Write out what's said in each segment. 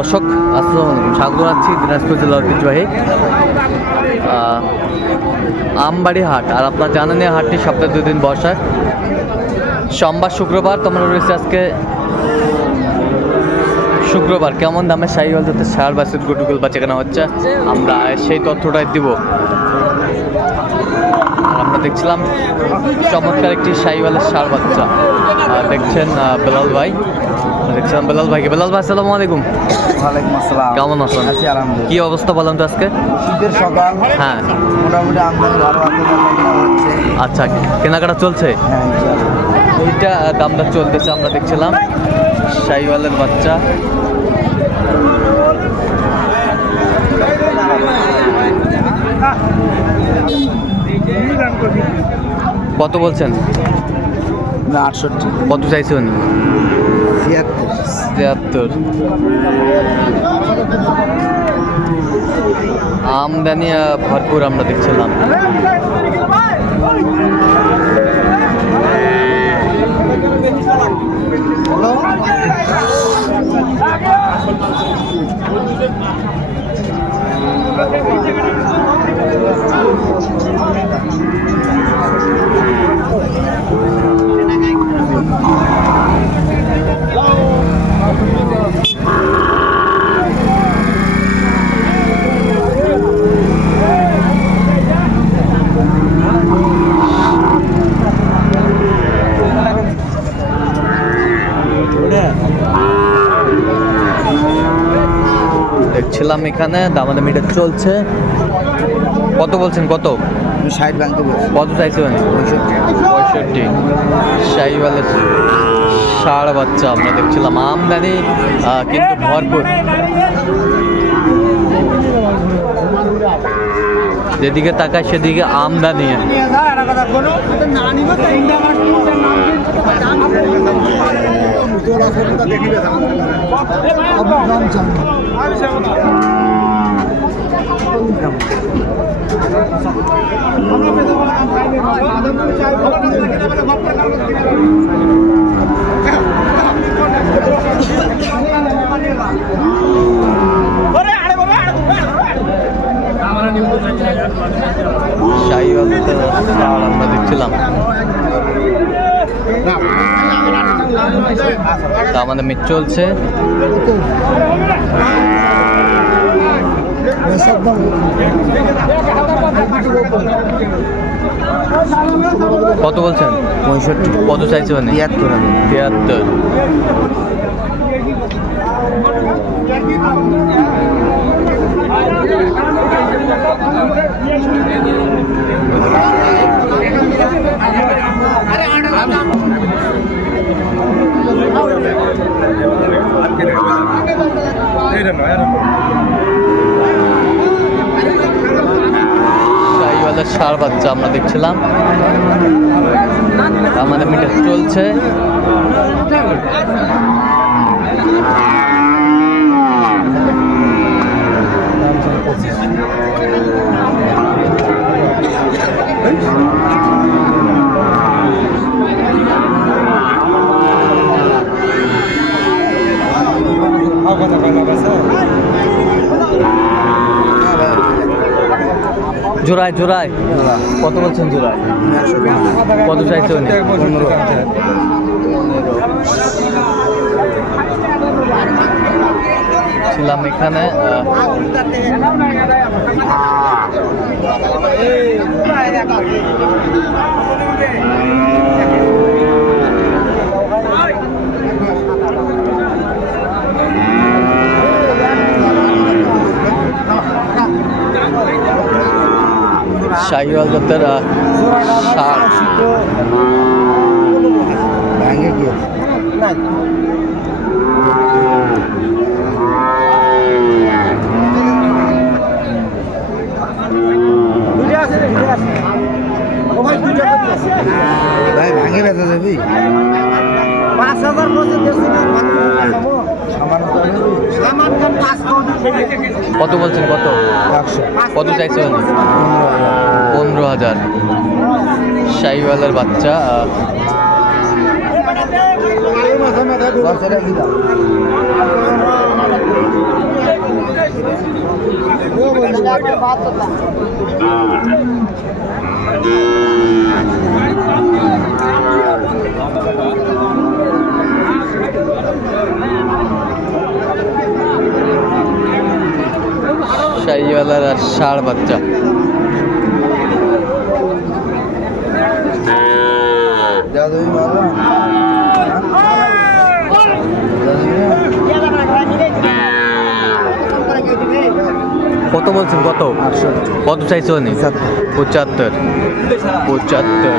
দর্শক, আসসালামু আলাইকুম। স্বাগত জানাচ্ছি দিনাজপুর জেলার ঐতিহ্যবাহী আমবাড়ি হাট। আর আপনার জানেন এই হাটটি সপ্তাহে দুদিন বসায় সোমবার, শুক্রবার, তোমরা রয়েছে আজকে শুক্রবার। কেমন দামে শাহিওয়াল যাতে সার বাসের গুটুগুল বা কেনা হচ্ছে? আমরা সেই তথ্যটাই দিব। আমরা দেখছিলাম চমৎকার একটি শাহিওয়ালের সার বাচ্চা। দেখছেন বেলাল ভাই। দেখছিলাম বেলাল ভাইকে। বেলাল ভাই আসসালামু আলাইকুম। ওয়ালাইকুম আসসালাম। কেমন আছেন? আছি আলহামদুলিল্লাহ। কি অবস্থা বলেন তো আজকে? শীতের সকাল। হ্যাঁ। মোটামুটি আমদানি ভালো আছে। হচ্ছে আচ্ছা কেনাকাটা চলছে? হ্যাঁ এইটা দামটা চলতেছে আমরা দেখছিলাম। শাহিওয়ালের বাচ্চা। কত বলছেন? আটষট্টি। কত চাইছেন? তিয়াত্তর আমদানি ভরপুর আমরা দেখছিলাম। দেখছিলাম এখানে দামাদামিটা চলছে। কত বলছেন কত? ষাট কত চাইছেন? পঁয়ষট্টি। পঁয়ষট্টি। শাহিওয়ালের ষাড় বাচ্চা আমরা দেখছিলাম। আমদানি কিন্তু ভরপুর। যেদিকে তাকায় সেদিকে আমদানি আমরা দেখছিলাম তা আমাদের মিট চলছে কত বলছেন পঁয়ষট্টি কত চাইছে মানে তিয়াত্তর তিয়াত্তর শাহিওয়ালের সার বাচ্চা আমরা দেখছিলাম। আমাদের মিটার চলছে। জোড়ায় জোড়ায়? কত বলছেন জোড়ায়? কত চাইছে ছিলাম এখানে শাহিওয়াল জাতের আহ, ষাঁড় ব্যাংকে কি ভাই ভাঙে বেচা যাবি পাঁচ হাজার পর্যন্ত সামান্য কত বলছেন কত? কত চাইছে উনি? পনেরো হাজার। শাহিওয়ালের বাচ্চা আহ, দশ হাজার কি দাম শাহিওয়ালার আর ষাড় বাচ্চা। কত বলছেন? কত? কত চাইছো নি পঁচাত্তর। পঁচাত্তর।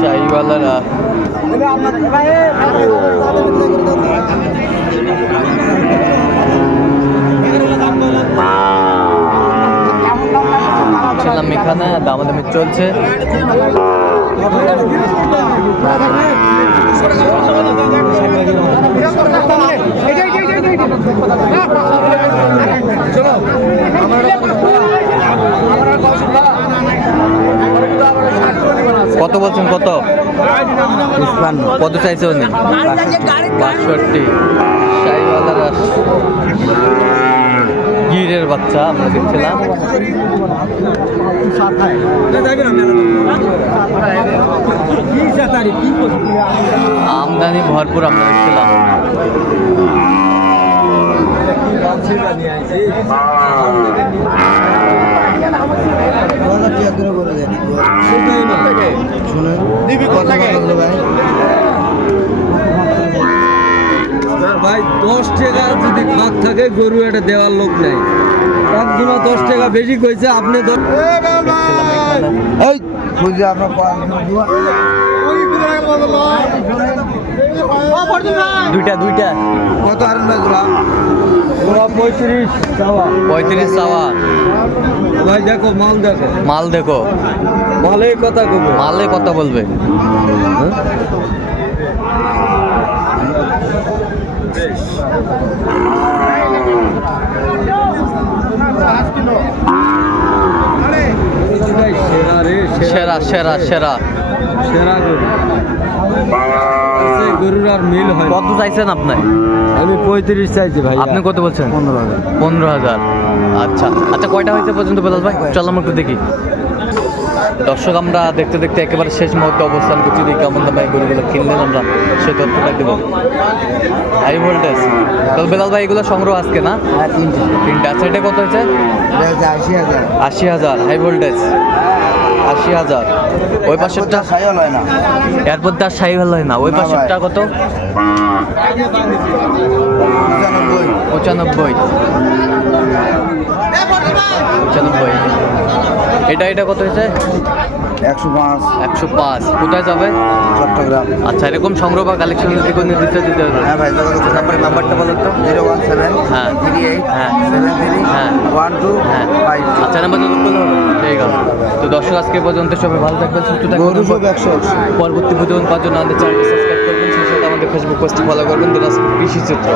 শাহিওয়ালারা। ছিলাম এখানে দামাদামি চলছে। কত বলছেন? কত? কত চাইছে উনি? বাষট্টি। গিরের বাচ্চা, আমরা দেখছিলাম। আমদানি ভরপুর আমরা দেখছিলাম। শুনুন কত বলল ভাই ভাই দশ টাকা যদি ফাঁক থাকে গরু এটা দেওয়ার লোক নাই। একজনা দশ টাকা বেশি কইছে আপনি আপনার দুইটা দুইটা। কত আরন ভাই গুলা ওরা পঁয়ত্রিশ চাওয়া। পঁয়ত্রিশ চাওয়া। ভাই দেখো মাল দেখো। মাল দেখো। মালে কথা কবে মালে কথা বলবে। সেরা রে সেরা সেরা সেরা। গরু। গরুর আর মিল হয়। কত চাইছেন আপনি? আমি পঁয়ত্রিশ চাইছি ভাই আপনি কত বলছেন? পনেরো হাজার। পনেরো হাজার। আচ্ছা। আচ্ছা কয়টা হয়েছে পর্যন্ত বেলাল ভাই? চল আমরা একটু দেখি। দর্শক আমরা দেখতে দেখতে একেবারে শেষ মুহূর্তে অবস্থান করছি। দেখি কেমন দামে এই গরুগুলো কিনলেন আমরা। সেই তথ্যটা দেবো। হাই ভোল্টেজ তাহলে বেলাল ভাই এগুলো সংগ্রহ আজকে না? হ্যাঁ তিনটে। আচ্ছা এটা কত হয়েছে? আশি হাজার। আশি হাজার। হাই ভোল্টেজ আশি হাজার। ওই পাশেরটা সাইল হয় না। এরপর তার সাই ভালো হয় না। ওই ভাই। পাশেরটা কত? পঁচানব্বই। পঁচানব্বই। এটা এটা কত হয়েছে? একশো পাঁচ। একশো পাঁচ। কোথায় যাবে? চট্টগ্রাম। আচ্ছা এরকম সংগ্রহ বা কালেকশন যদি কোনো দিতে দিতে হবে। হ্যাঁ ভাই যোগাযোগ নাম্বারটা বলুন তো। জিরো ওয়ান সেভেন হ্যাঁ। থ্রি এইট হ্যাঁ। সেভেন থ্রি হ্যাঁ। ওয়ান টু হ্যাঁ। ফাইভ আচ্ছা নাম্বার যোগাযোগ করলে হবে। ঠিক আছে। তো দর্শক আজকে পর্যন্ত সবাই ভালো থাকবেন সুস্থ থাকবেন। পরবর্তী প্রতিদিন পাওয়ার জন্য আমাদের চ্যানেলটি সাবস্ক্রাইব করবেন। সেই সাথে আমাদের ফেসবুক পোস্টে ফলো করবেন। দিনাজপুর কৃষি চিত্র।